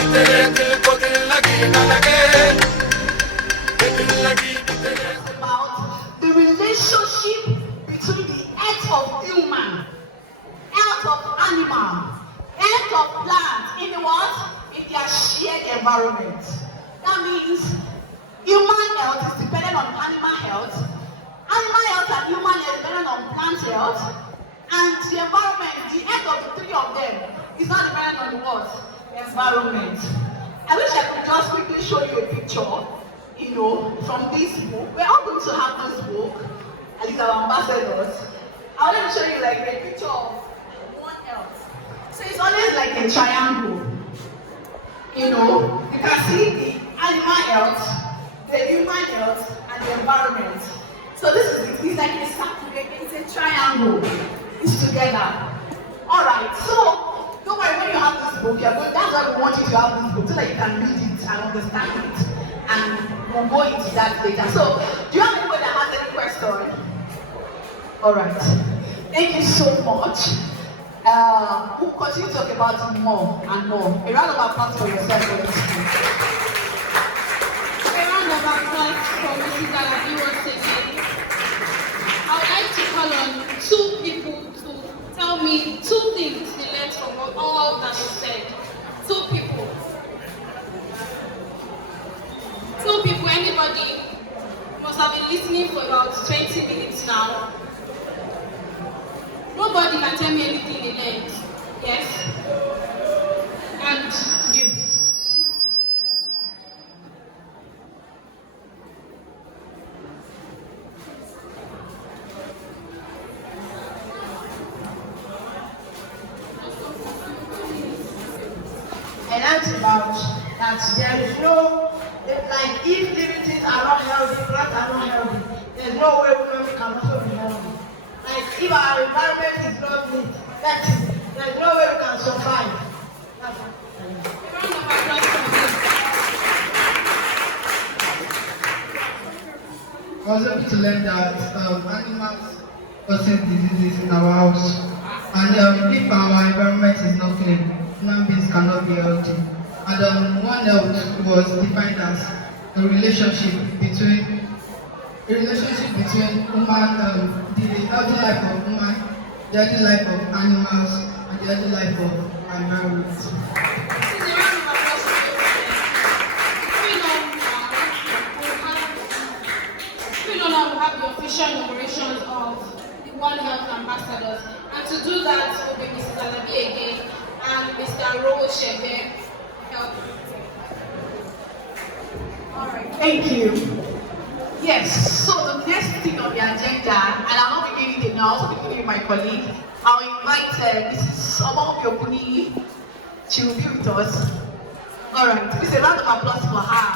About the relationship between the health of human, health of animal, health of plant in what? In their shared environment. That means human health is dependent on animal health, animal health and human health is dependent on plant health, and the environment, the health of the three of them is not dependent on what? Environment. I wish I could just quickly show you a picture, from this book. We're all going to have this book, at least our ambassadors. I want to show you like a picture of one health. So it's always like a triangle. You can see the animal health, the human health, and the environment. So this is it's like a circle, it's a triangle. It's together. Alright, so don't worry when you have this book, that's why we want you to have this book, so that you can read it and understand it. And we'll go into that later. So, do you have anybody that has any question? Alright. Thank you so much. We'll continue to talk about it more and more. A round of applause for yourself for this school. A round of applause for Mrs. Alabi once again. I would like to call on two people to tell me two things they learned from all that you said. Two people. Two people, anybody must have been listening for about 20 minutes now. Nobody can tell me anything they learned. Yes? And you. And that's about that there is no, like if living things are not healthy, plants are not healthy, there's no way we can also be healthy. Like if our environment is not neat, there's no way we can survive. That's I was able to learn that animals cause diseases in our house, and if our environment is not clean, human beings cannot be healthy. And one health was defined as a relationship between human, the healthy life of human, the healthy life of animals, and the healthy life of our environment. We have the official inaugurations of the One Health Ambassadors, and to do that will be Mrs. Alabi again and Mr. Roshebe. Alright, thank you. Yes, so the next thing on the agenda, and I'll not be giving it now, I'll be giving it my colleague. I'll invite Mrs. Omobiokuni. She will be with us. Alright, please a round of applause for her.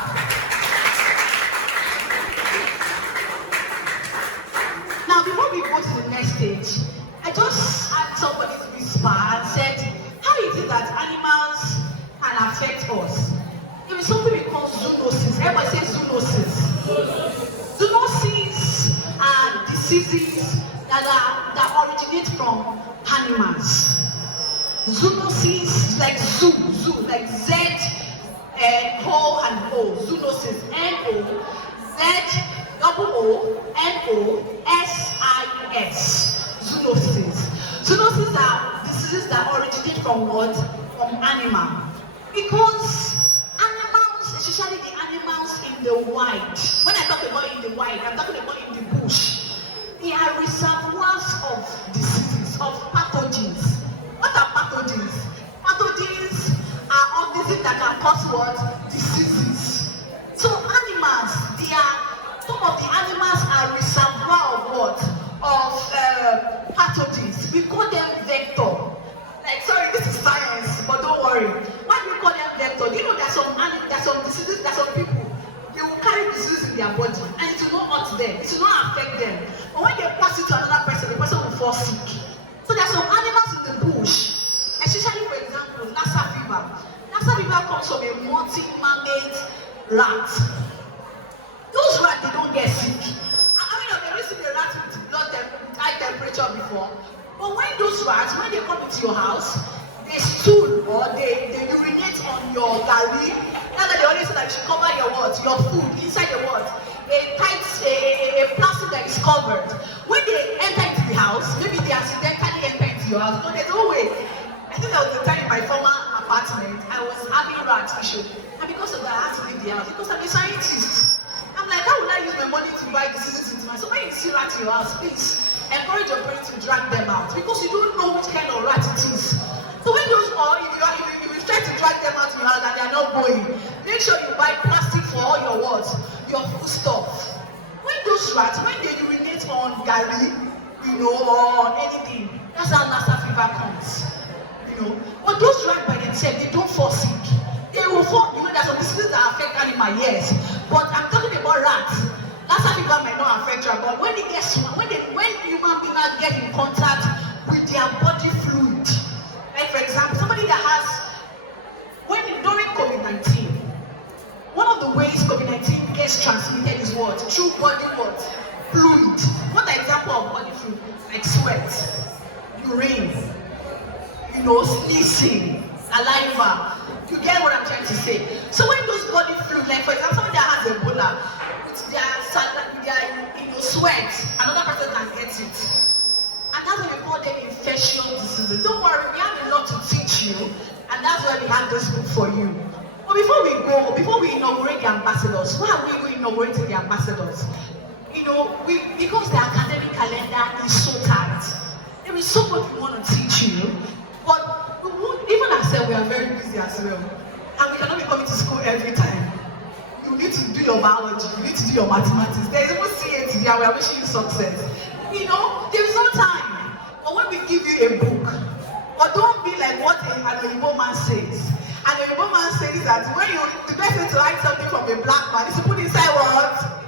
Now, before we go to the next stage, I just had somebody to whisper and said, how is it that animals can affect us? There is something we call zoonosis. Everybody says zoonosis. Zoonosis are diseases that originate from animals. Zoonosis, like zoo, like Z, O and O. Zoonosis, N-O-Z-O-O-N-O-S-I-S. Zoonosis. Zoonosis are diseases that originate from what? From animal. Because animals, especially the animals in the wild, when I talk about in the wild, I'm talking about in the bush, they are reservoirs of diseases, of pathogens. What are pathogens? Pathogens are organisms that can cause what? Diseases. So animals, some of the animals are reservoir of what? Of pathogens. We call them vector. Like, sorry, this is science, but don't worry. Why do we call them vector? Do you know there's some diseases, there's some people, they will carry diseases in their body, and it will not hurt them, it will not affect them. But when they pass it to another person, the person will fall sick. So there's some animals in the bush, especially for example, Lassa fever. Lassa fever comes from a multi-mammal rat. Those rats, they don't get sick. I mean, I've never seen a rat with high temperature before. But when those rats, when they come into your house, they stool or they urinate on your garri. That's why they always say that you should cover your what? Your food inside the what? A plastic that is covered. When they enter into the house, maybe they accidentally enter into your house. No, there's no way. I think there was a time in my former apartment, I was having rat issue. And because of that, I had to leave the house because I'm a scientist. I'm like, how will I use my money to buy diseases into my? So when you see rat in your house, please encourage your parents to drag them out because you don't know which kind of rat it is. So when those are, if you try to drag them out in your house and they are not going, make sure you buy plastic for all your what? Your food stuff. When those rats, when they urinate on garri, or on anything, that's how Lassa fever comes. But those rats by themselves, they don't fall sick. They will fall, there's some diseases that affect animal, yes. But I'm talking about rats. Lassa fever might not affect rat, but when it gets when human beings get in contact with their body fluid, like for example, somebody that has during COVID-19, one of the ways COVID-19 gets transmitted is what? Through body what? Fluid. What example of body fluid? Like sweat, urine, sneezing, saliva. You get what I'm trying to say? So when those body fluid, like for example, somebody that has Ebola, with their sweat, another person can get it. And that's why we call them infectious diseases. Don't worry, we have a lot to teach you, and that's why we have this book for you. But before we inaugurate the ambassadors, why are we inaugurating the ambassadors? Because the academic calendar is so tight. There is so much we want to teach you, but we won't, even ourselves, we are very busy as well. And we cannot be coming to school every time. You need to do your biology, you need to do your mathematics. There is even CA today, and we are wishing you success. There is no time. But when we give you a book, but don't be like what an Oyo man says. And the Oyo man says that when the best way to write something from a black man is to put inside what?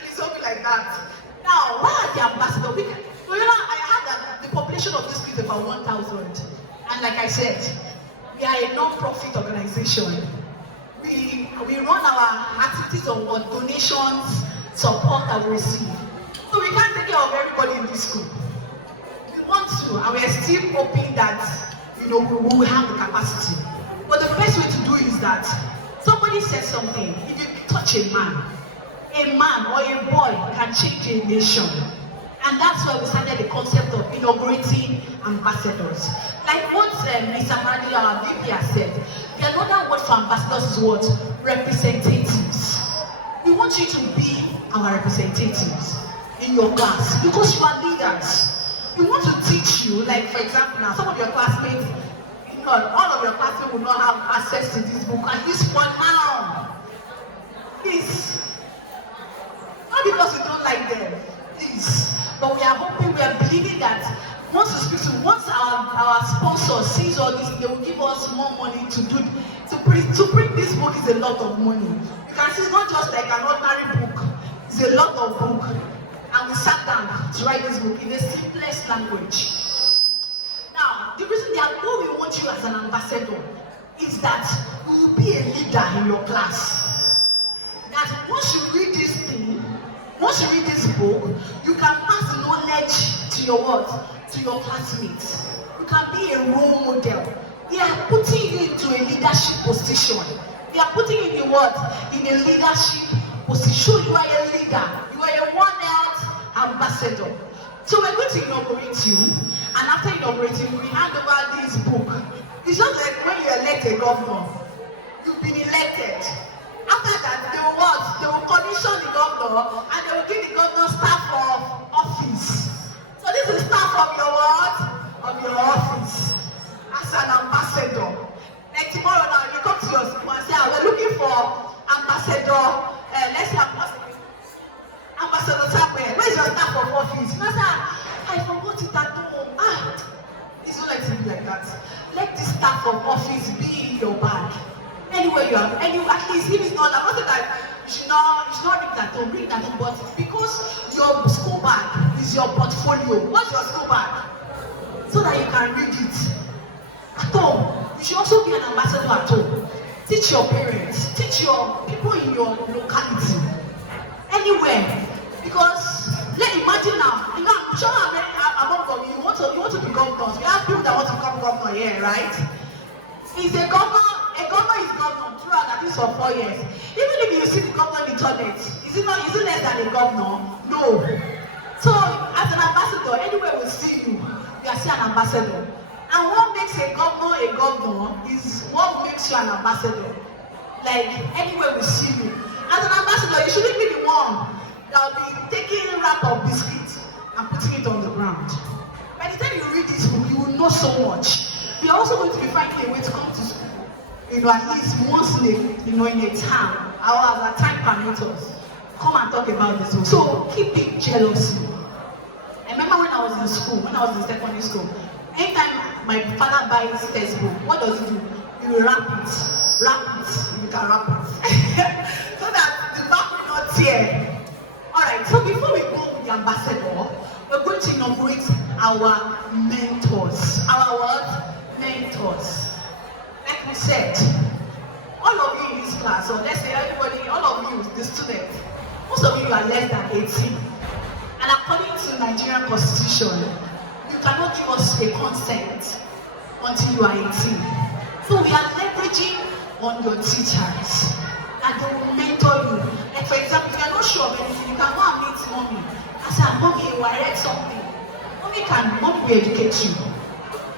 Please don't be like that. Now, why are the ambassadors? I heard that the population of this place is about 1,000. And like I said, we are a non-profit organization. We run our activities on what donations, support that we receive. So we can't take care of everybody in this school. We want to, and we are still hoping that we will have the capacity. But the best way to do is that somebody says something. If you touch a man or a boy can change a nation. And that's why we started the concept of inaugurating ambassadors. Like what Mr. Madi, our VP, has said, the another word for ambassadors is what? Representatives. We want you to be our representatives in your class because you are leaders. We want to teach you, like for example now, some of your classmates, all of your classmates will not have access to this book at this point now. Please. Not because we don't like them, please. But we are hoping, we are believing that once our sponsor sees all this, they will give us more money to print this book is a lot of money. You can see it's not just like an ordinary book, it's a lot of book. And we sat down to write this book in the simplest language. Now, the reason what we want you as an ambassador is that you will be a leader in your class. That once you read this thing, once you read this book, you can pass the knowledge to your what? To your classmates. You can be a role model. We are putting you into a leadership position. We are putting you in what? In a leadership position. You are a leader. You are a One Health ambassador. So we're going to inaugurate you, and after inaugurating, we hand over this book. It's just like when you elect a governor. You've been elected. After that, they will what? They will commission the governor, and they will give the governor staff of office. So this is staff of your what? Of your office. As an ambassador. Like tomorrow now, you come to your school and say, we're looking for ambassador, let's say Ambassador Samuel, where's your staff of office? You know, sir, I forgot it at home. It's not like to be like that. Let the staff of office be in your bag. Anywhere you are, at least if it's not, I'm not saying that you should not bring that home, bring that home, but because your school bag is your portfolio. What's your school bag? So that you can read it. At home, you should also be an ambassador at home. Teach your parents, teach your people in your locality. Anywhere, because imagine now, I'm sure among you want to be governors. We have people that want to become governor here, right? Is a governor governor throughout at least for 4 years. Even if you see the governor in the toilet, is it less than a governor? No. So as an ambassador, anywhere we see you, you are still an ambassador. And what makes a governor is what makes you an ambassador. Like anywhere we see you. As an ambassador, you shouldn't be the one that will be taking a wrap of biscuits and putting it on the ground. By the time you read this book, you will know so much. We are also going to be finding a way to come to school, at least once in a term, or as our time permits us. Come and talk about this book. So keep it jealousy. I remember when I was in school, when I was in secondary school, anytime my father buys textbook, what does he do? He will wrap it. You can wrap it. So that the back will not tear. Alright, so before we go with the ambassador, we're going to inaugurate our mentors. Our what? Mentors. Like we said, all of you in this class, or let's say everybody, all of you, the students, most of you are less than 18. And according to Nigerian Constitution, you cannot give us a consent until you are 18. So we are leveraging on your teachers. And they will mentor you. Like for example, if you are not sure of anything, you can go and meet mommy. I say, mommy, I read something. Mommy will educate you.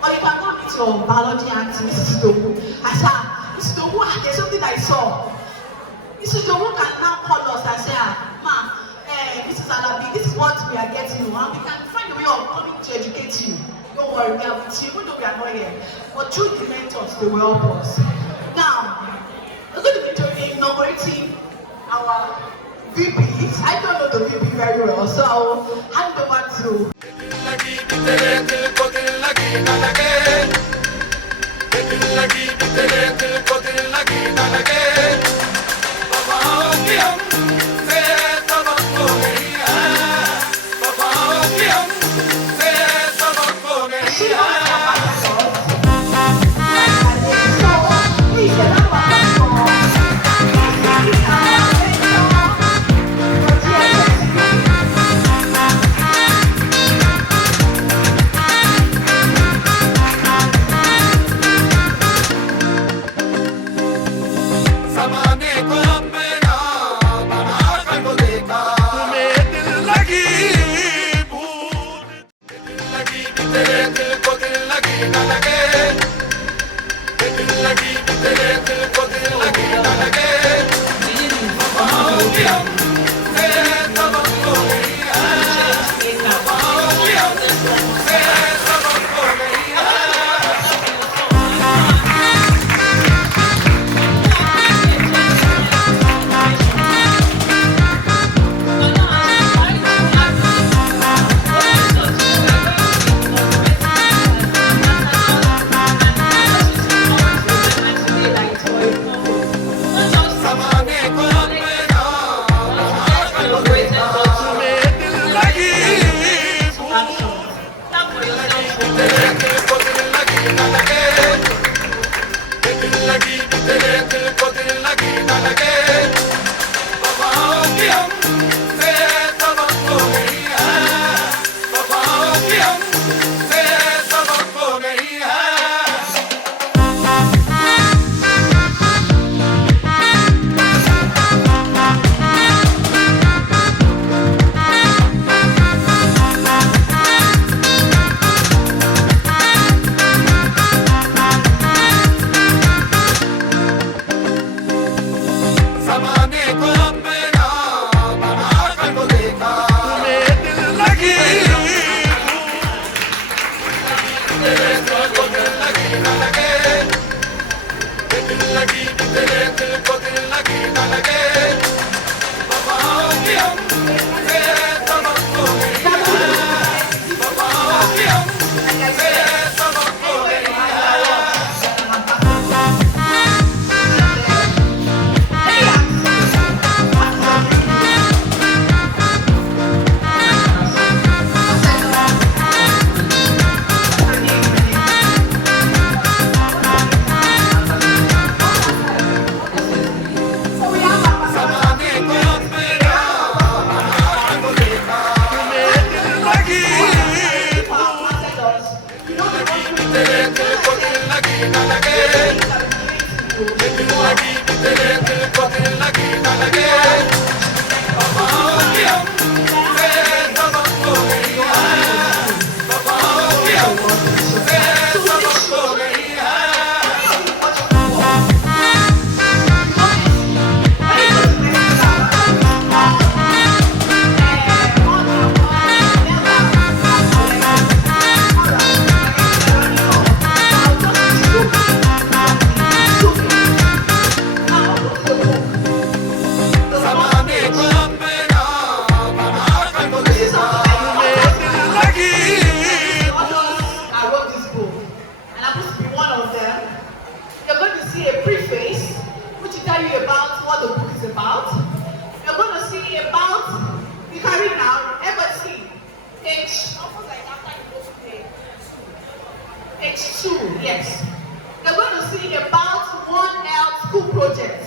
Or you can go meet your biology auntie, Mrs. Dobu. I say, Mrs. Dobu, there's something I saw. Mrs. Dobu can now call us and say, Ma, Mrs. Alabi, this is what we are getting you. And we can find a way of coming to educate you. Don't worry, we are with you, even though we are not here. But through the mentors, they will help us. Now, we're going to be inaugurating our VPs. I don't know the VP very well, so I will hand over to. about. You're going to see about the carrying out, everybody see, page, almost like after you go to page 2, yes. You're going to see about One Health school project.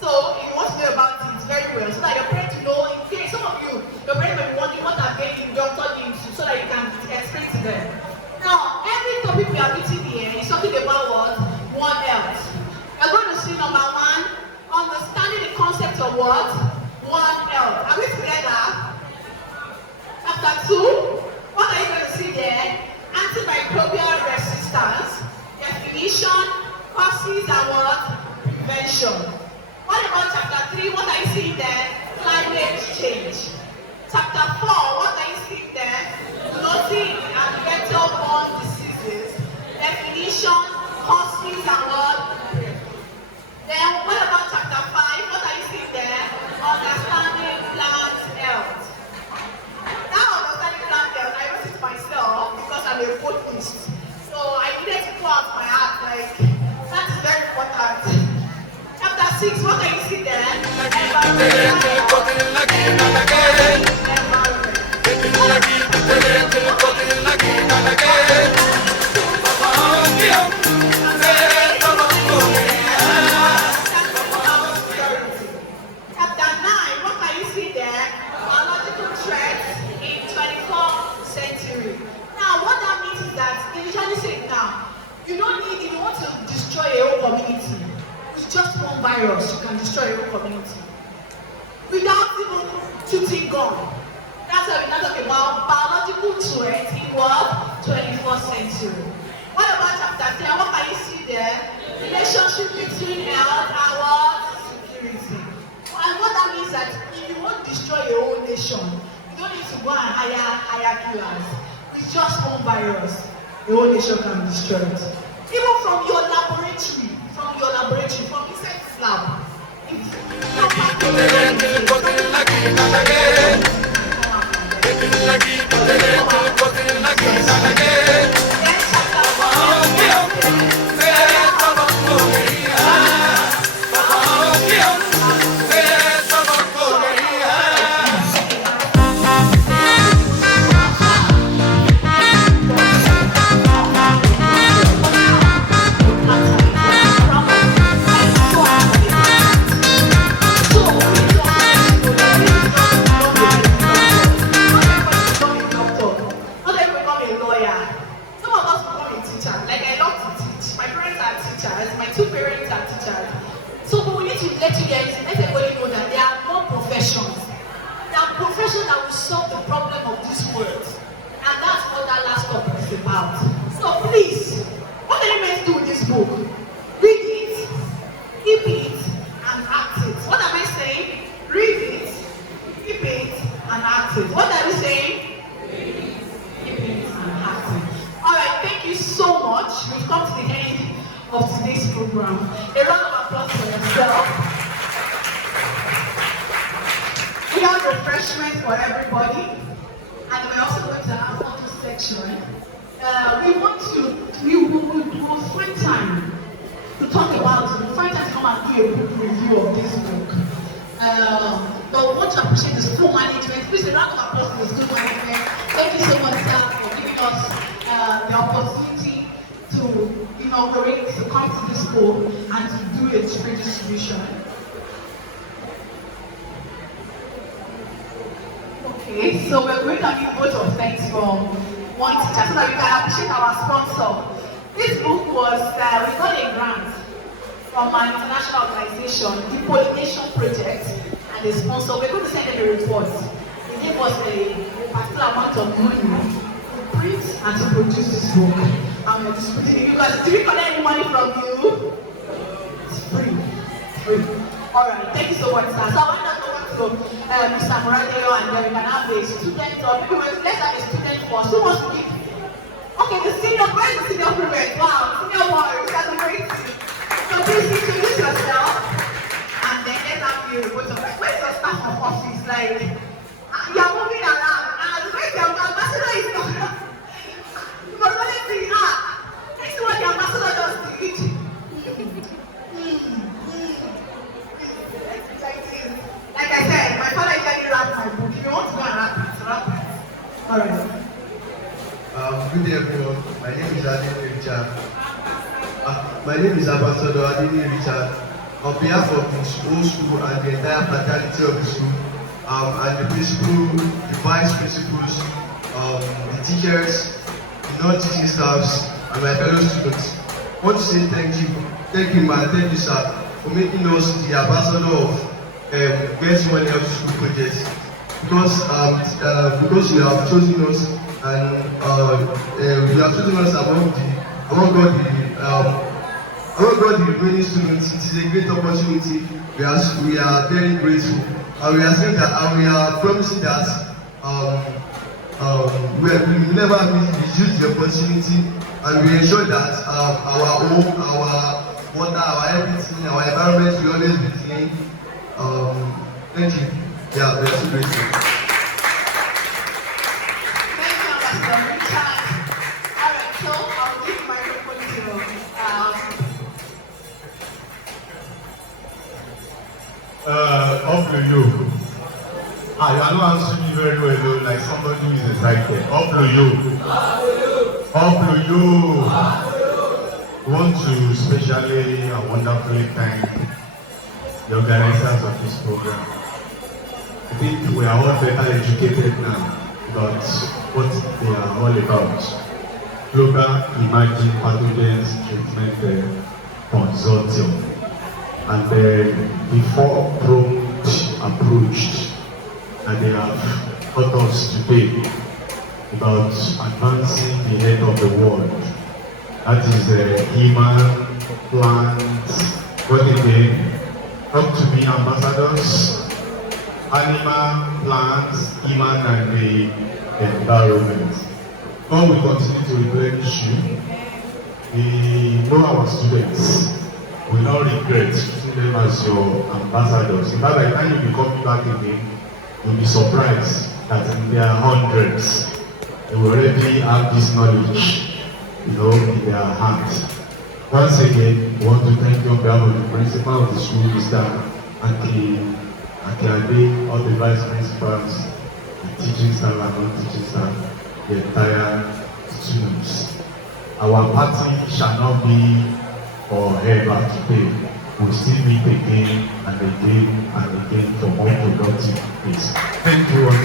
So if you want to know about it very well, so that your parents know, in case some of you, your parents may be wondering what are they in doctor into, so that you can explain to them. Now, every topic we are reading here is talking about what? One Health. You're going to see number 1, understanding the concept of what? One Health. Are we together? Chapter 2, what are you going to see there? Antimicrobial resistance, definition, causes and what? Prevention. What about chapter 3? What are you seeing there? Climate change. Chapter 4, what are you seeing there? Noting and vector-borne diseases, definition, causes and what? Then what about chapter 5? What are you seeing there? Understanding plant health. Now understanding plant health, I wrote it myself because I'm a botanist. So I needed to pull out my heart, like, that is very important. Chapter 6, what can you see there? Chapter 9, what can you see there? Biological threats in 24th century. Now, what that means is that, they usually say now, you don't need, if you want to destroy a whole community, it's just one virus, you can destroy a whole community. Without even shooting gun. That's why we're not talking about biological threats in what? 21st century. What about chapter 10? What can you see there? Relationship between health and what? Security. And what that means that if you want to destroy a whole nation, you don't need to go and hire killers. It's just one virus. The whole nation can be destroyed. Even from your laboratory, from inside the lab. Okay, so we're going to give vote of thanks from one teacher so that we can appreciate our sponsor. This book was, we got a grant from an international organization, the Pollination Project, and the sponsor. We're going to send them a report. They gave us a particular amount of money to print and to produce this book. And we're distributing it because do we collect any money from you? It's free. Free. Alright, thank you so much, sir. So I want to go to Mr. Moradeo and then we can have a student, or maybe let's have a student first. Who wants to give? Okay, the senior, where's the senior prefect? Wow, senior boy, that's a great thing. So please introduce yourself and then let's have you go to where's your staff of office? Like, you're moving around and where's your ambassador is not? You must only see, this is what the ambassador does to you. My name is Ambassador Adini Richard. On behalf of the whole school and the entire fraternity of the school, and the principal, the vice principals, the teachers, the non-teaching staffs, and my fellow students, I want to say thank you, man, thank you, sir, for making us the ambassador of Get One Health School project. Because you have chosen us, and you have chosen us among all the remaining students. It is a great opportunity. We are very grateful, and we are saying that, and we are promising that we will never misuse the opportunity, and we ensure that our home, our water, our everything, our environment will always be clean. Thank you. Yeah, we are so grateful. Thank you, Ambassador Richard. All right, so I'll give the microphone to up to you. You are not answering me very well, though, like somebody who is right there. Up to you. Up to you. We want to especially and wonderfully thank the organizers of this program. I think we are all better educated now about what they are all about. Global Emerging Pathogens Treatment Consortium. And before prompt approached, and they have taught us today about advancing the health of the world. That is human, plants, what again? Talk to me, ambassadors. Animal, plants, human, and the environment. God will continue to replenish you. We know our students will not regret choosing them as your ambassadors. In fact, by the time you be coming back again, you'll be surprised that in their hundreds, they will already have this knowledge, in their hands. Once again, we want to thank you on behalf of the principal of the school, Mr. Aki Ade, all the vice principals, the teaching staff and non-teaching staff, the entire students. Our party shall not be forever today. We'll still meet again and again and again for more productive things. Thank you all.